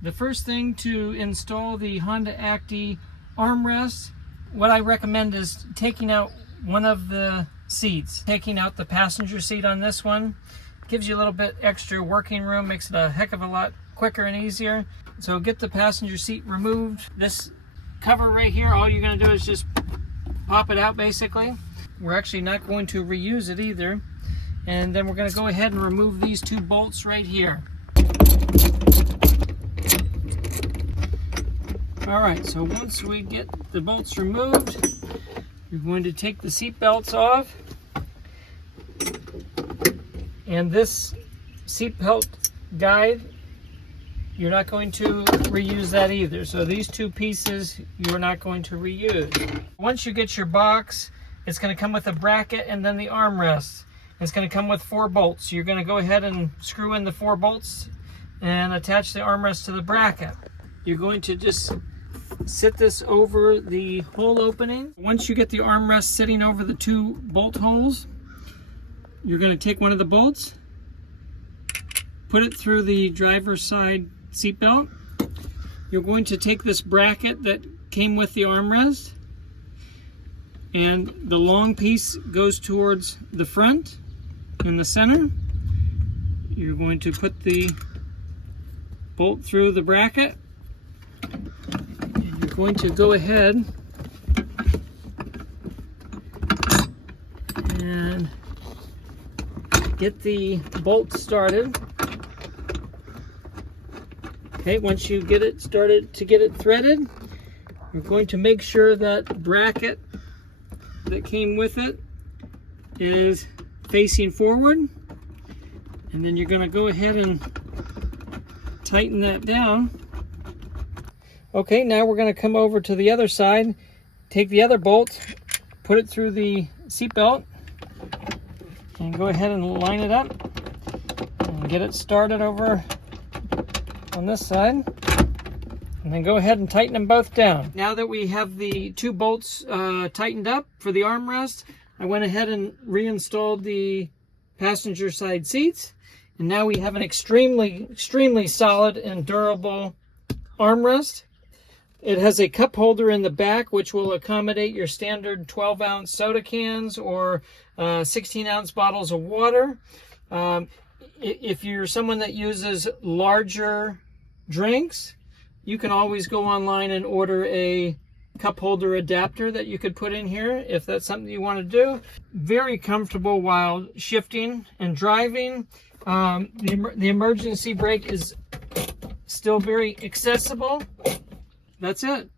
The first thing to install the Honda Acty armrest, what I recommend is taking out one of the seats. Taking out the passenger seat on this one gives you a little bit extra working room, makes it a heck of a lot quicker and easier. So get the passenger seat removed. This cover right here, all you're going to do is just pop it out basically. We're actually not going to reuse it either. And then we're going to go ahead and remove these two bolts right here. Alright, so once we get the bolts removed, you're going to take the seat belts off. And this seat belt guide, you're not going to reuse that either. So these two pieces, you're not going to reuse. Once you get your box, it's going to come with a bracket and then the armrest. It's going to come with 4 bolts. You're going to go ahead and screw in the 4 bolts and attach the armrest to the bracket. You're going to just sit this over the hole opening. Once you get the armrest sitting over the 2 bolt holes, you're going to take one of the bolts, put it through the driver's side seat belt. You're going to take this bracket that came with the armrest, and the long piece goes towards the front in the center. You're going to put the bolt through the bracket. And you're going to go ahead and get the bolt started. Okay, once you get it started to get it threaded, you're going to make sure that bracket that came with it is facing forward, and then you're going to go ahead and tighten that down. Okay, now we're going to come over to the other side, take the other bolt, put it through the seat belt, and go ahead and line it up and get it started over on this side, and then go ahead and tighten them both down. Now that we have the 2 bolts tightened up for the armrest, I went ahead and reinstalled the passenger side seats, and now we have an extremely solid and durable armrest. It has a cup holder in the back which will accommodate your standard 12-ounce soda cans or 16-ounce bottles of water. If you're someone that uses larger drinks, you can always go online and order a cup holder adapter that you could put in here if that's something you want to do. Very comfortable while shifting and driving. The emergency brake is still very accessible. That's it.